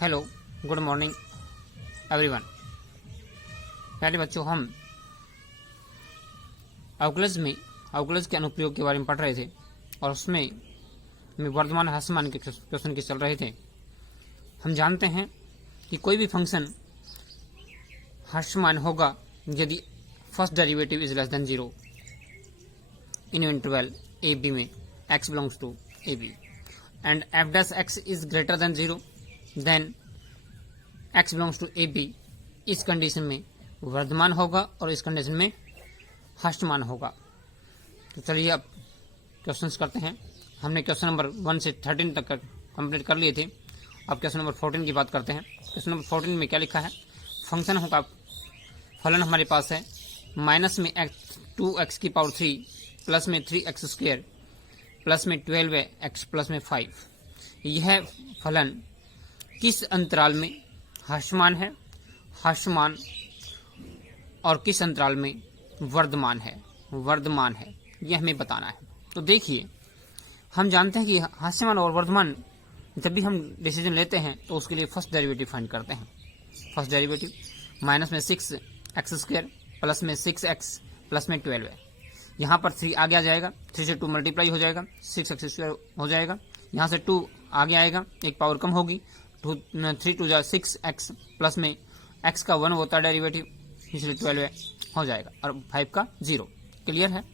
Hello, good morning everyone. पहले बच्चों हम अवकलज के अनुप्रयोग के बारे में पढ़ रहे थे और उसमें वर्तमान हास्यमान के क्वेश्चन के चल रहे थे। हम जानते हैं कि कोई भी फंक्शन हास्यमान होगा यदि first derivative is less than 0 in interval A B में x belongs to A B and F dash x is greater than 0 then x belongs to A B. इस कंडीशन में वर्धमान होगा और इस कंडीशन में हास्यमान होगा। तो चलिए अब क्वेश्चंस करते हैं। हमने क्वेश्चन नंबर 1 से 13 तक कंप्लीट कर लिए थे। अब क्वेश्चन नंबर 14 की बात करते हैं। क्वेश्चन नंबर 14 में क्या लिखा है? फंक्शन होगा, फलन हमारे पास है माइनस में 2x की पावर 3 प्लस में 3x स्क्वायर प्लस में 12 है x प्लस में 5। यह फलन किस अंतराल में हास्यमान है, हास्यमान और किस अंतराल में वर्धमान है, यह हमें बताना है। तो देखिए, हम जानते हैं कि हास्यमान और वर्धमान जब भी हम डिसीजन लेते हैं तो उसके लिए फर्स्ट डेरिवेटिव फाइंड करते हैं। फर्स्ट डेरिवेटिव माइनस में 6x स्क्वायर प्लस में 6x प्लस में 12 है। यहाँ पर 3 आगे आ जाएगा, 3 से 2 मल्टीप्लाई हो जाएगा, 6x स्क्वायर हो जाएगा। यहाँ से 2 आगे आएगा, एक पावर कम होगी, 3 2 जा 6x प्लस में x का 1 होता है डेरिवेटिव, इसलिए 12 हो जाएगा और 5 का 0। क्लियर है?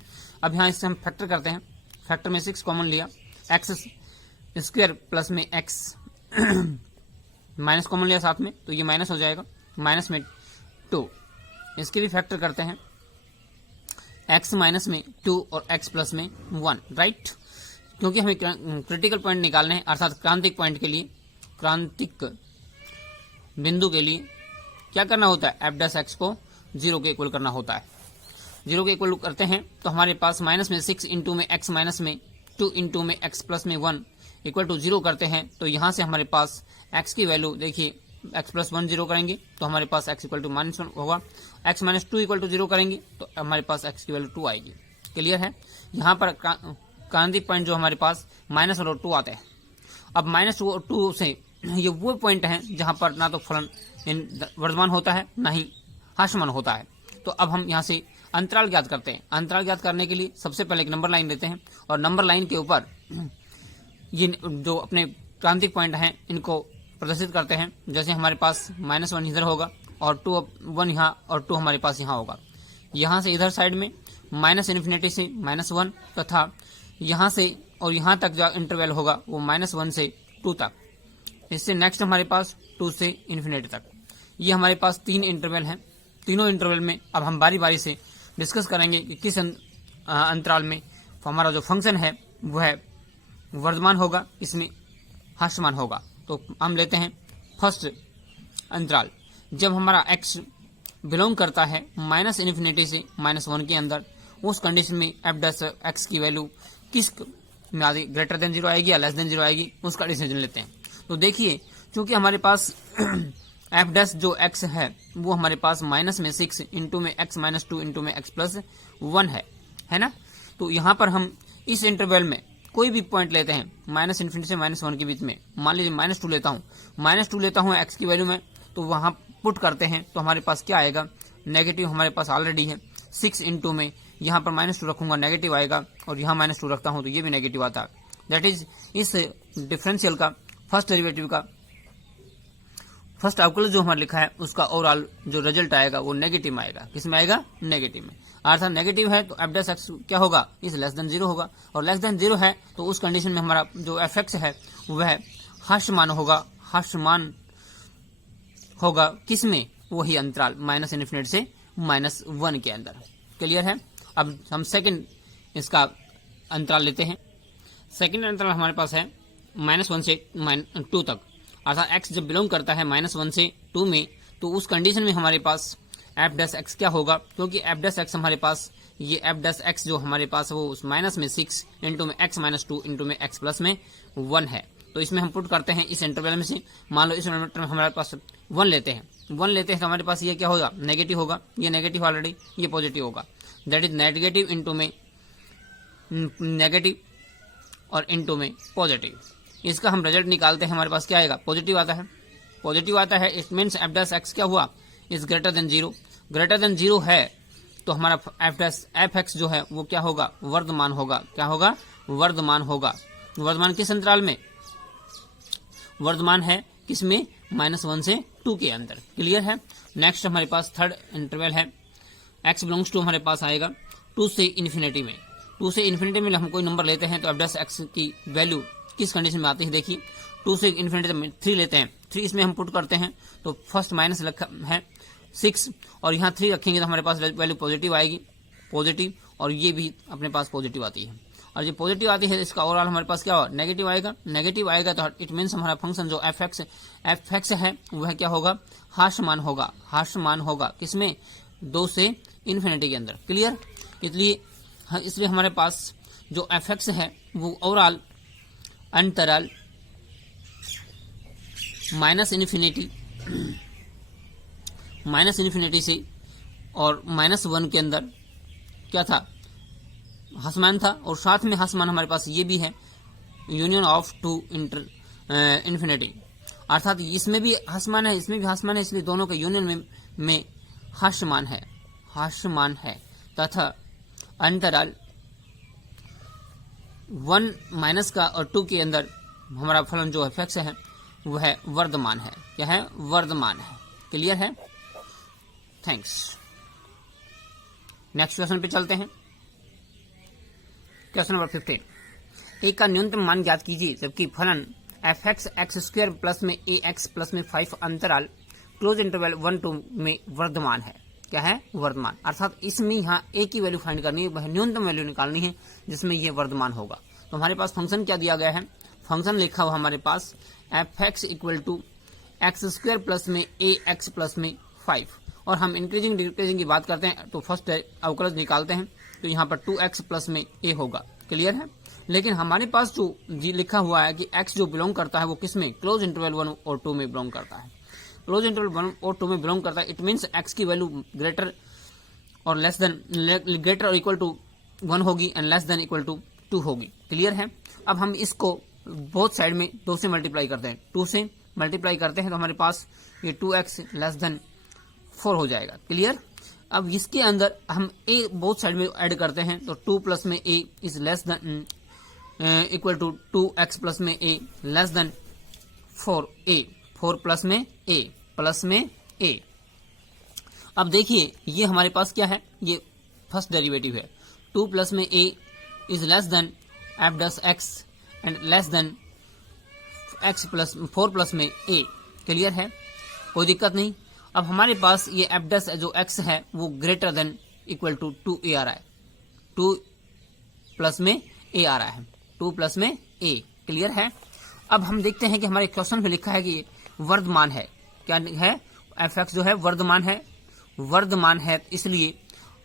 अब यहाँ इससे हम फैक्टर करते हैं। फैक्टर में 6 कॉमन लिया, x स्क्वायर प्लस में x माइनस कॉमन लिया साथ में, तो ये माइनस हो जाएगा, माइनस में 2। इसके भी फैक्टर करते हैं, x माइनस में 2 और x प्लस में 1, राइट। क्योंकि हमें क्रिटिकल पॉइंट निकालने हैं, अर्थात क्रांतिक पॉइंट के लिए, क्रांतिक बिंदु के लिए क्या करना होता है? एफ डैश एक्स को 0 के इक्वल करना होता है। 0 के इक्वल करते हैं तो हमारे पास माइनस में 6 इंटू में x माइनस में 2 इंटू में x प्लस में 1 इक्वल टू 0 करते हैं। तो यहाँ से हमारे पास x की वैल्यू देखिए, x प्लस 1 0 करेंगे तो हमारे पास x इक्वल टू -1 होगा। x माइनस 2 इक्वल टू 0 करेंगे तो हमारे पास x की वैल्यू 2 आएगी। क्लियर है? यहाँ पर क्रांतिक पॉइंट जो हमारे पास माइनस और 2 आते हैं। अब माइनस 2 से ये वो पॉइंट है जहां पर ना तो फलन वर्धमान होता है ना ही हास्यमान होता है। तो अब हम यहाँ से अंतराल ज्ञात करते हैं। अंतराल ज्ञात करने के लिए सबसे पहले एक नंबर लाइन देते हैं और नंबर लाइन के ऊपर ये जो अपने क्रांतिक पॉइंट हैं इनको प्रदर्शित करते हैं। जैसे हमारे पास -1 इधर होगा और 1 यहाँ और 2 हमारे पास यहाँ होगा। यहाँ से इधर साइड में -∞ से -1 तथा यहाँ से और यहाँ तक जो इंटरवल होगा वो -1 से 2 तक। इससे नेक्स्ट हमारे पास 2 से इन्फिनिटी तक। ये हमारे पास 3 इंटरवल हैं। तीनों इंटरवल में अब हम बारी बारी से डिस्कस करेंगे कि किस अंतराल में हमारा जो फंक्शन है वो है वर्धमान होगा, इसमें हास्यमान होगा। तो हम लेते हैं फर्स्ट अंतराल। जब हमारा x बिलोंग करता है -∞ से -1 के अंदर, उस कंडीशन में एफ डैश एक्स की वैल्यू किस में आएगी? ग्रेटर देन 0 आएगी या लेस देन 0 आएगी, उसका डिसीजन लेते हैं। तो देखिए, क्योंकि हमारे पास एफ डैश जो x है वो हमारे पास माइनस में 6 इंटू में x माइनस 2 इंटू में x प्लस 1 है ना। तो यहाँ पर हम इस इंटरवल में कोई भी पॉइंट लेते हैं -∞ से -1 के बीच में। मान लीजिए -2 लेता हूँ x की वैल्यू में, तो वहाँ पुट करते हैं तो हमारे पास क्या आएगा? नेगेटिव हमारे पास ऑलरेडी है। 6 इंटू में यहाँ पर -2 रखूंगा, नेगेटिव आएगा, और यहाँ -2 रखता हूँ तो ये भी नेगेटिव आता है। दैट इज इस डिफरेंशियल का फर्स्ट डेरिवेटिव का फर्स्ट अवकलज जो हमारा लिखा है उसका ओवरऑल जो रिजल्ट आएगा वो नेगेटिव में आएगा। किस में आएगा? नेगेटिव में। अर्थात नेगेटिव है तो एफ डैश एक्स क्या होगा? इस लेस देन 0 होगा, और लेस देन 0 है तो उस कंडीशन में हमारा जो एफ एक्स है वह हास्यमान होगा। हास्यमान होगा किस में? वही अंतराल -∞ से -1 के अंदर। क्लियर है? अब हम सेकंड इसका अंतराल लेते हैं। सेकंड अंतराल हमारे पास है -1 से 2 तक। अर्थात x जब बिलोंग करता है -1 से 2 में, तो उस कंडीशन में हमारे पास एफ डैश एक्स क्या होगा? क्योंकि एफ डैश एक्स हमारे पास, ये एफ डैश एक्स जो हमारे पास वो उस माइनस में 6 इंटू में x माइनस 2 इंटू में x प्लस में 1 है। तो इसमें हम पुट करते हैं इस इंटरवल में से। मान लो इस इंटरवल में हमारे पास 1 लेते हैं तो हमारे पास ये क्या होगा? नेगेटिव होगा। ये नेगेटिव ऑलरेडी, ये पॉजिटिव होगा। दैट इज नेगेटिव इंटू में नेगेटिव और इंटू में पॉजिटिव। इसका हम रिजल्ट निकालते हैं, हमारे पास क्या आएगा? पॉजिटिव आता है। पॉजिटिव आता है it means F dash x क्या हुआ, is greater than zero. Greater than zero है तो हमारा एफ एक्स जो है वो क्या होगा, वर्धमान होगा। क्या होगा, वर्धमान होगा। वर्धमान किस अंतराल में, वर्धमान है किसमें, -1 से 2 के अंदर। क्लियर है। नेक्स्ट हमारे पास थर्ड इंटरवल है, एक्स बिलोंग्स टू हमारे पास आएगा 2 से इन्फिनिटी में। 2 से इन्फिनिटी में हम कोई नंबर लेते हैं तो एफ डैश एक्स की वैल्यू किस कंडीशन में आती है, देखिए 2 से इन्फिनिटी में 3 लेते हैं, 3 इसमें हम पुट करते हैं तो फर्स्ट माइनस रखा है 6 और यहाँ 3 रखेंगे तो हमारे पास वैल्यू पॉजिटिव आएगी, पॉजिटिव, और ये भी अपने पास पॉजिटिव आती है। और जो पॉजिटिव आती है इसका ओवरऑल हमारे पास क्या होगा, नेगेटिव आएगा। नेगेटिव आएगा तो इट मीन्स हमारा फंक्शन जो एफ एक्स है वह क्या होगा, हास्यमान होगा। हास्यमान होगा किसमें, 2 से इन्फिनिटी के अंदर। क्लियर। इसलिए हमारे पास जो एफ एक्स है वो ओवरऑल अंतराल माइनस इन्फिनिटी से और -1 के अंदर क्या था, हास्यमान था। और साथ में हास्यमान हमारे पास ये भी है, यूनियन ऑफ टू इन्फिनिटी, अर्थात इसमें भी हास्यमान है इसमें भी हास्यमान है, इसलिए दोनों के यूनियन में हास्यमान है तथा अंतराल 1 माइनस का और 2 के अंदर हमारा फलन जो एफ एक्स है वह वर्धमान है। क्या है, वर्धमान है। क्लियर है। थैंक्स। नेक्स्ट क्वेश्चन पे चलते हैं। क्वेश्चन नंबर 15, ए का न्यूनतम मान ज्ञात कीजिए जबकि फलन F x x square plus में ए एक्स प्लस में 5 अंतराल क्लोज इंटरवल 1-2 में वर्धमान है। क्या है, वर्धमान। अर्थात इसमें यहाँ ए की वैल्यू फाइंड करनी है, वह न्यूनतम वैल्यू निकालनी है जिसमें यह वर्धमान होगा। तो हमारे पास फंक्शन क्या दिया गया है, फंक्शन लिखा हुआ हमारे पास F x equal to X square plus में ए एक्स प्लस में 5, और हम इंक्रीजिंग डिक्रीजिंग की बात करते हैं तो फर्स्ट अवकलज निकालते हैं तो यहाँ पर 2x प्लस में a होगा। क्लियर है। लेकिन हमारे पास जो लिखा हुआ है कि x जो बिलोंग करता है वो किस में, क्लोज इंटरवल 1 और 2 में बिलोंग करता है। क्लोज इंटरवल 1 और 2 में बिलोंग करता है, इट मीन्स x की वैल्यू ग्रेटर और लेस देन, ग्रेटर और इक्वल टू 1 होगी and less than equal to 2 होगी। क्लियर है। अब हम इसको बोथ साइड में 2 से मल्टीप्लाई करते हैं, 2 से मल्टीप्लाई करते हैं तो हमारे पास ये 2x लेस देन 4 हो जाएगा। क्लियर। अब इसके अंदर हम a बोथ साइड में ऐड करते हैं तो 2 प्लस में a is less than equal to 2x plus में a less than 4a, 4 plus में a। अब देखिए ये हमारे पास क्या है, ये फर्स्ट डेरिवेटिव है। 2 प्लस में a is less then F dash x and less then x plus 4 plus में a। क्लियर है, कोई दिक्कत नहीं। अब हमारे पास ये एफ डैश जो x है वो greater than equal to 2a आ रहा है, 2 प्लस में a आ रहा है, 2 प्लस में a। क्लियर है। अब हम देखते हैं कि हमारे क्वेश्चन में लिखा है कि वर्धमान है। क्या है, एफ एक्स जो है वर्धमान है, इसलिए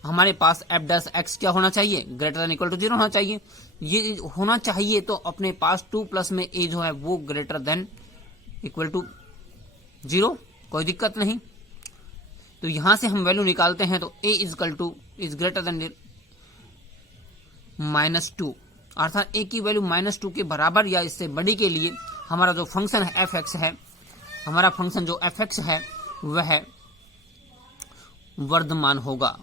हमारे पास एफ डैश एक्स क्या होना चाहिए, ग्रेटर देन इक्वल टू 0 होना चाहिए। ये होना चाहिए तो अपने पास 2 प्लस में a जो है वो ग्रेटर देन इक्वल टू 0, कोई दिक्कत नहीं। तो यहां से हम वैल्यू निकालते हैं तो a इज ग्रेटर देन -2, अर्थात a की वैल्यू -2 के बराबर या इससे बड़ी के लिए हमारा जो फंक्शन है एफ एक्स है, हमारा फंक्शन जो एफ एक्स है वह वर्धमान होगा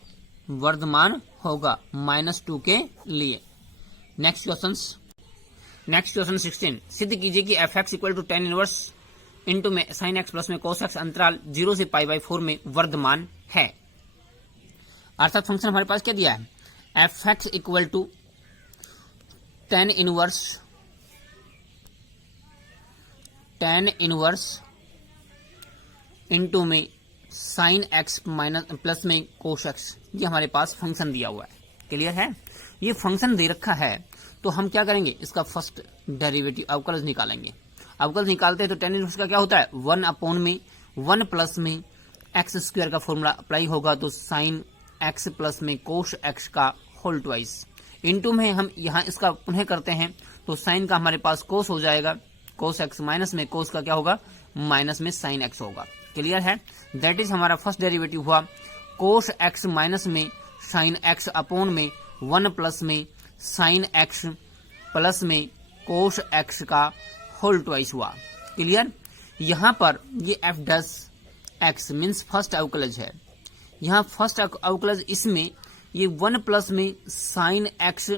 -2 के लिए। नेक्स्ट क्वेश्चन 16, सिद्ध कीजिए कि F x equal to tan inverse into में साइन एक्स प्लस में कोस एक्स अंतराल 0 से π/4 में वर्धमान है। अर्थात फंक्शन हमारे पास क्या दिया है, F x equal to tan inverse into में साइन एक्स माइनस प्लस में कोस एक्स, ये हमारे पास फंक्शन दिया हुआ है। क्लियर है। ये फंक्शन दे रखा है तो हम क्या करेंगे, इसका फर्स्ट डेरिवेटिव अवकलज निकालेंगे। अवकलज निकालते हैं तो tan इनवर्स का क्या होता है, 1/1 प्लस में एक्स स्क्वायर का फॉर्मूला अप्लाई होगा तो साइन एक्स प्लस में कोस एक्स का होल ट्वाइस इंटू में हम यहाँ इसका पुनः करते हैं तो साइन का हमारे पास कोस हो जाएगा, कोस एक्स माइनस में कोस का क्या होगा, माइनस में साइन एक्स होगा। क्लियर है। दैट इज हमारा फर्स्ट डेरिवेटिव हुआ कोस एक्स माइनस में साइन एक्स अपॉन में 1 प्लस में साइन एक्स प्लस में कोस एक्स का होल ट्वाइस हुआ। क्लियर। यहाँ पर ये F dash x means first अवकलज है। यहाँ फर्स्ट अवकलज इसमें ये 1 प्लस में साइन एक्स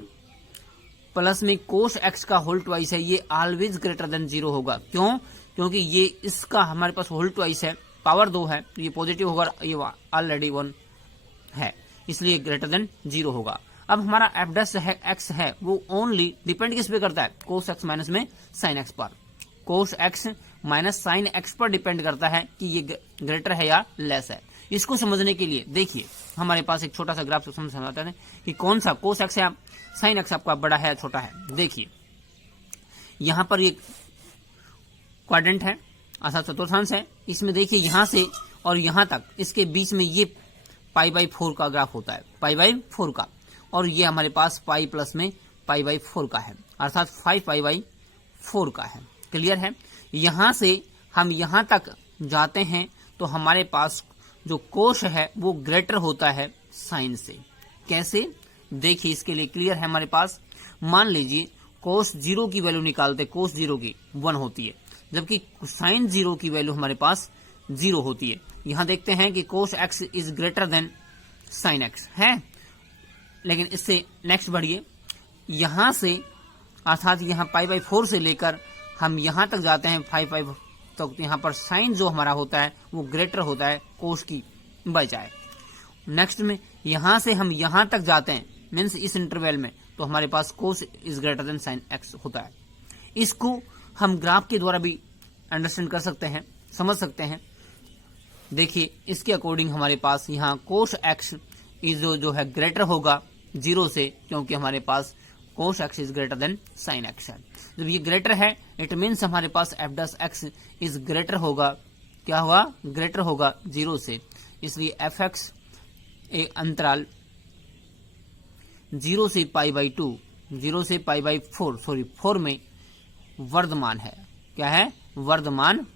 प्लस में कोस एक्स का होल ट्वाइस है, ये ऑलवेज ग्रेटर देन 0 होगा। क्यों? क्योंकि ये इसका हमारे पास होल ट्वाइस है, पावर 2 है, तो ये पॉजिटिव होगा, ये ऑलरेडी 1 है, इसलिए ग्रेटर देन 0 होगा। अब हमारा एफ डस है एक्स है वो ओनली डिपेंड किस पे करता है? कोस एक्स माइनस में साइन एक्स पर। Cos x minus sine x पर डिपेंड करता है कि ये ग्रेटर है या लेस है। इसको समझने के लिए देखिए हमारे पास एक छोटा सा ग्राफ समझाते हैं कि कौन सा कोस एक्स या साइन एक्स आपका बड़ा है या छोटा है। देखिए यहाँ पर ये क्वाड्रेंट है अर्थात चतुर्थांश है, इसमें देखिए यहाँ से और यहाँ तक इसके बीच में ये π/4 का ग्राफ होता है, π/4 का, और ये हमारे पास पाई प्लस में π/4 का है अर्थात 5π/4 का है। क्लियर है? यहाँ से हम यहाँ तक जाते हैं तो हमारे पास जो कोश है वो ग्रेटर होता है साइन से। कैसे? देखिए इसके लिए क्लियर है हमारे पास। मान लीजिए कोस 0 की वैल्यू निकालते, कोस 0 की 1 होती है, जबकि साइन 0 की वैल्यू हमारे पास 0 होती है। यहाँ देखते हैं कि कोस X is greater than sine X है, लेकिन इससे नेक्स्ट बढ़िए, यहाँ से अर्थात यहाँ π/4 से लेकर हम यहाँ तक जाते हैं 5/5 तक, तो यहाँ पर साइन जो हमारा होता है वो ग्रेटर होता है कोस की बजाय। नेक्स्ट में यहाँ से हम यहाँ तक जाते हैं मीन्स इस इंटरवल में, तो हमारे पास cos is greater than sine X होता है। इसको हम ग्राफ के द्वारा भी अंडरस्टैंड कर सकते हैं, समझ सकते हैं। देखिए इसके अकॉर्डिंग हमारे पास यहाँ कोस एक्स इज जो है ग्रेटर होगा 0 से, क्योंकि हमारे पास cos X is greater than sine X है। जब ये ग्रेटर है इट मीन्स हमारे पास F dash X is greater होगा, क्या हुआ? ग्रेटर होगा 0 से, इसलिए एफ एक्स एक अंतराल 0 से π/2, 0 से π/4 सॉरी 4 में वर्धमान है। क्या है? वर्धमान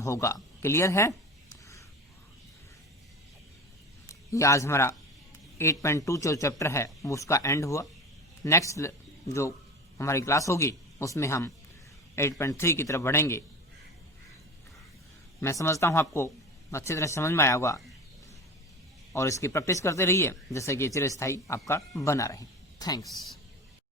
होगा। क्लियर है? ये आज हमारा 8.2 जो चैप्टर है वो उसका एंड हुआ। नेक्स्ट जो हमारी क्लास होगी उसमें हम 8.3 की तरफ बढ़ेंगे। मैं समझता हूं आपको अच्छी तरह समझ में आया होगा, और इसकी प्रैक्टिस करते रहिए जिससे कि चिरस्थायी आपका बना रहे। थैंक्स।